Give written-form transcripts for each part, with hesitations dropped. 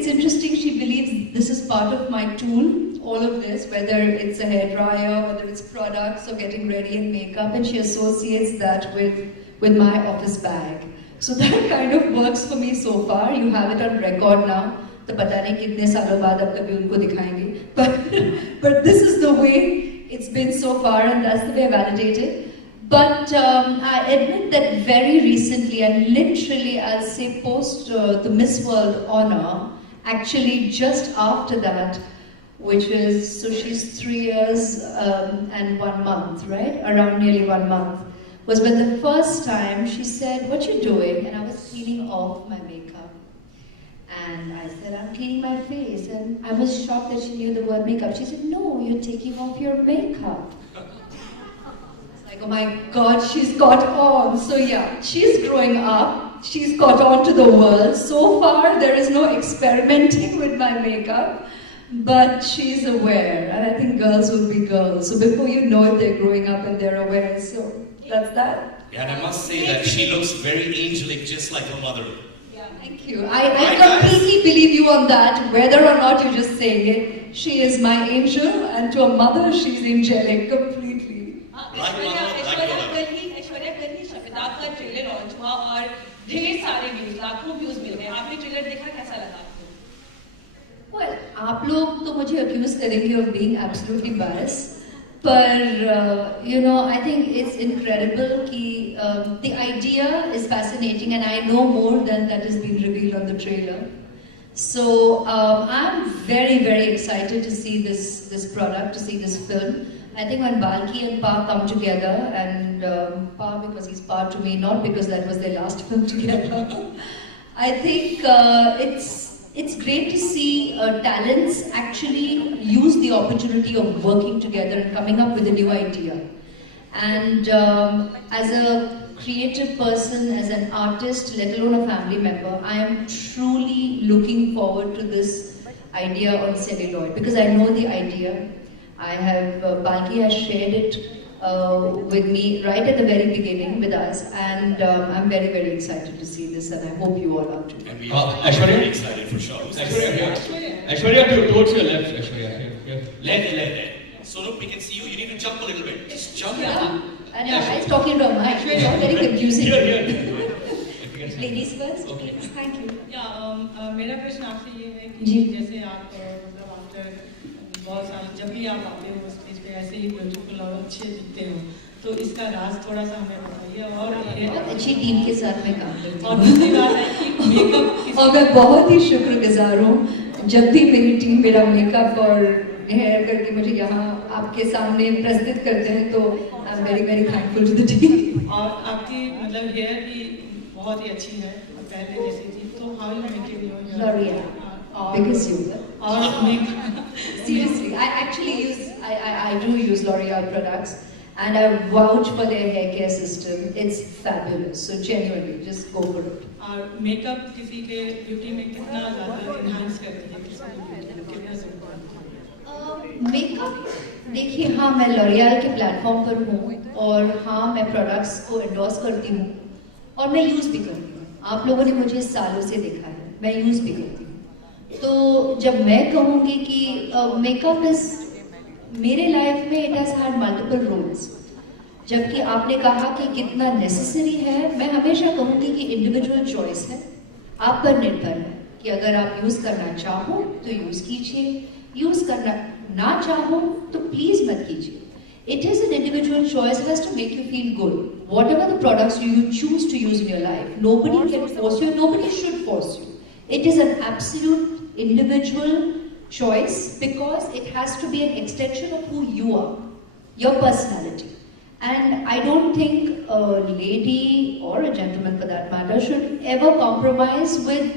it's interesting, she believes this is part of my tool, all of this, whether it's a hairdryer, whether it's products or getting ready and makeup, and she associates that with my office bag. So that kind of works for me so far. You have it on record now. तो पता नहीं कितने सालों बाद अब कभी उनको दिखाएंगे. But this is the way it's been so far, and that's the way I validate it. But I admit that very recently, and literally I'll say post the Miss World honor, actually just after that, which is, so she's 3 years and 1 month, right? Around nearly 1 month, was when the first time she said, "What you doing?" And I was cleaning off my makeup. And I said, "I'm cleaning my face." And I was shocked that she knew the word makeup. She said, "No, you're taking off your makeup." Oh my God, she's got on. So yeah, she's growing up. She's got on to the world. So far, there is no experimenting with my makeup, but she's aware. And I think girls will be girls. So before you know it, they're growing up and they're aware. So that's that. Yeah, and I must say that she looks very angelic, just like her mother. Yeah, thank you. I completely believe you on that, whether or not you're just saying it. She is my angel, and to a mother, she's angelic completely. Aishwarya कल ही शफिता का trailer launch हुआ और ढेर सारे views, लाखों views मिल गए. आपने trailer देखा, कैसा लगा आपको? Well, आप लोग तो मुझे accuse करेंगे of being absolutely biased, but you know, I think it's incredible कि the idea is fascinating, and I know more than that has been revealed on the trailer. So I'm very, very excited to see this product, to see this film. I think when Balki and Pa come together, and Pa because he's Pa to me, not because that was their last film together, I think it's great to see talents actually use the opportunity of working together and coming up with a new idea. And as a creative person, as an artist, let alone a family member, I am truly looking forward to this idea on celluloid, because I know the idea. I have, Balki has shared it with me right at the very beginning with us, and I'm very, very excited to see this, and I hope you all are too. And we are very excited for sure. Aishwarya, towards your left, Aishwarya. Let. So look, we can see you. You need to jump a little bit. Just jump. Yeah. And your eyes talking to a mic. It's not very confusing. Here. Ladies first. Okay. Thank you. या मेरा प्रश्न आपसे ये है कि जी. जैसे आप मतलब आफ्टर बहुत साल जब भी आप आते हो स्टेज पे ऐसे ही ब्यूटीफुल और अच्छे दिखते हो, तो इसका राज थोड़ा सा हमें बताइए. और बहुत अच्छी टीम के साथ मैं काम करती और हूँ. दूसरी बात है कि मेकअप और मैं बहुत ही शुक्रगुजार हूँ जब भी मेरी टीम मेरा मेकअप और हेयर करके मुझे यहाँ आपके सामने प्रस्तुत करते हैं, तो I am very, very thankful to the team. और आपकी मतलब हेयर भी बहुत ही अच्छी है पहले जैसी थी, तो how you maintain your L'Oreal, because you. और makeup Seriously, I actually use, I do use L'Oreal products, and I vouch for their hair care system. It's fabulous. So genuinely, just go for it. और makeup किसी के beauty में कितना ज़्यादा enhance करती है, किसी की ब्यूटी में कितना ज़रूरत है? मेकअप, देखिए, हाँ मैं L'Oreal के प्लेटफॉर्म पर हूँ, और हाँ मैं प्रोडक्ट्स को एंडोर्स करती हूँ, और मैं यूज़ भी करती हूँ. आप लोगों ने मुझे सालों से देखा है, मैं यूज़ भी करती हूँ. तो जब मैं कहूँगी कि मेकअप इज मेरे लाइफ में, it has had multiple roles. जबकि आपने कहा कि कितना नेसेसरी है, मैं हमेशा कहूँगी कि इंडिविजुअल चॉइस है, आप पर निर्भर है कि अगर आप यूज़ करना चाहो तो यूज़ कीजिए, यूज़ करना ना चाहो तो प्लीज़ मत कीजिए. It is an individual choice. It has to make you feel good. Whatever the products you choose to use in your life, nobody can force you, nobody should force you. It is an absolute individual choice, because it has to be an extension of who you are, your personality. And I don't think a lady or a gentleman for that matter should ever compromise with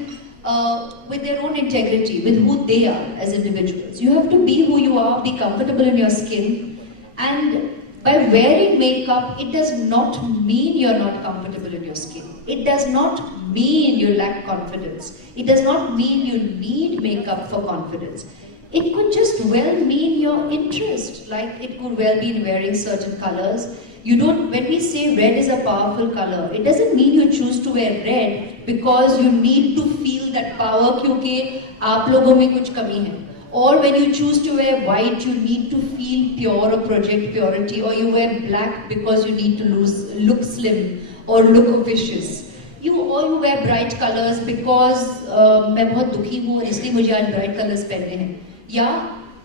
their own integrity, with who they are as individuals. You have to be who you are, be comfortable in your skin. And by wearing makeup, it does not mean you're not comfortable in your skin. It does not mean you lack confidence. It does not mean you need makeup for confidence. It could just well mean your interest, like it could well be in wearing certain colors. You don't, when we say red is a powerful color, it doesn't mean you choose to wear red because you need to feel that power क्योंकि आप लोगों में कुछ कमी है. Or when you choose to wear white, you need to feel pure or project purity. Or you wear black because you need to look slim or look officious. You wear bright colors because मैं बहुत दुखी हूँ और इसलिए मुझे आज bright colors पहनने हैं. या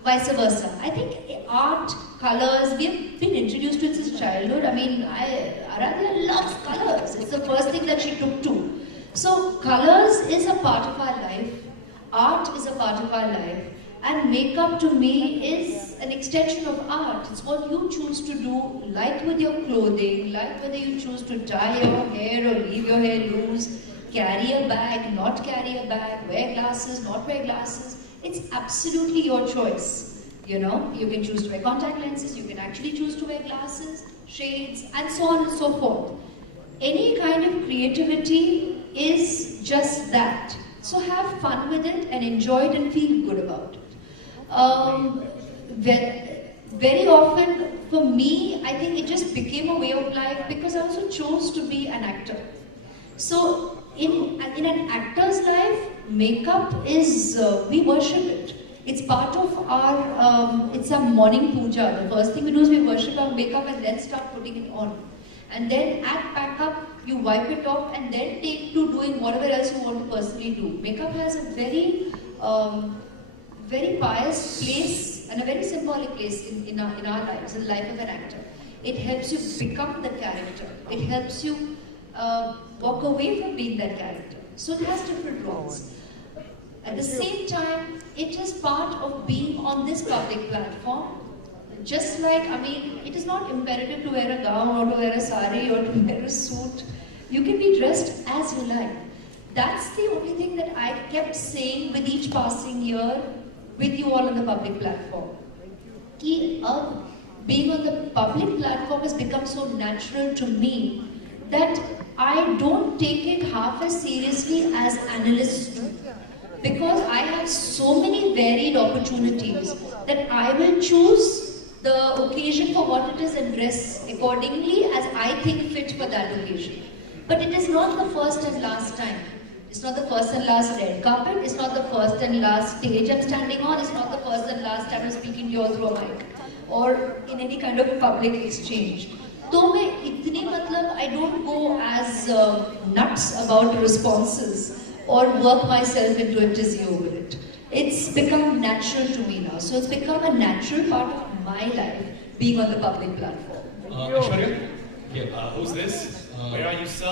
vice versa. I think art, colors, we have been introduced to it since childhood. I mean, Aradhya loves colors. It's the first thing that she took to. So colors is a part of our life. Art is a part of our life. And makeup to me is an extension of art. It's what you choose to do, like with your clothing, like whether you choose to dye your hair or leave your hair loose, carry a bag, not carry a bag, wear glasses, not wear glasses. It's absolutely your choice. You know, you can choose to wear contact lenses, you can actually choose to wear glasses, shades, and so on and so forth. Any kind of creativity is just that. So have fun with it and enjoy it and feel good about it. Very often for me, I think it just became a way of life because I also chose to be an actor. So in an actor's life, makeup is, we worship it. It's part of our, it's our morning puja. The first thing we do is we worship our makeup and then start putting it on. And then act back up, you wipe it off and then take to doing whatever else you want to personally do. Makeup has a very pious place and a very symbolic place in our lives, in the life of an actor. It helps you become the character. It helps you walk away from being that character. So it has different roles. At the same time, it is part of being on this public platform. Just like, I mean, it is not imperative to wear a gown or to wear a sari or to wear a suit. You can be dressed as you like. That's the only thing that I kept saying with each passing year with you all on the public platform. Being on the public platform has become so natural to me that I don't take it half as seriously as analysts do. Because I have so many varied opportunities that I will choose the occasion for what it is and dress accordingly as I think fit for that occasion. But it is not the first and last time. It's not the first and last red carpet. It's not the first and last stage I'm standing on. It's not the first and last time I'm speaking to you all through a mic or in any kind of public exchange. So I don't go as nuts about responses or work myself into a tizzy over it. It's become natural to me now. So it's become a natural part of my life being on the public platform. Aishwarya? Yeah. Who's this? Where are you, sir?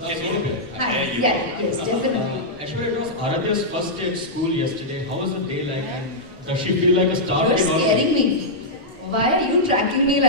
Hi. There you Yes, definitely. Aishwarya, it was Aradhya's first day at school yesterday. How was the day like and does she feel like a star? You're scaring me. Why are you tracking me like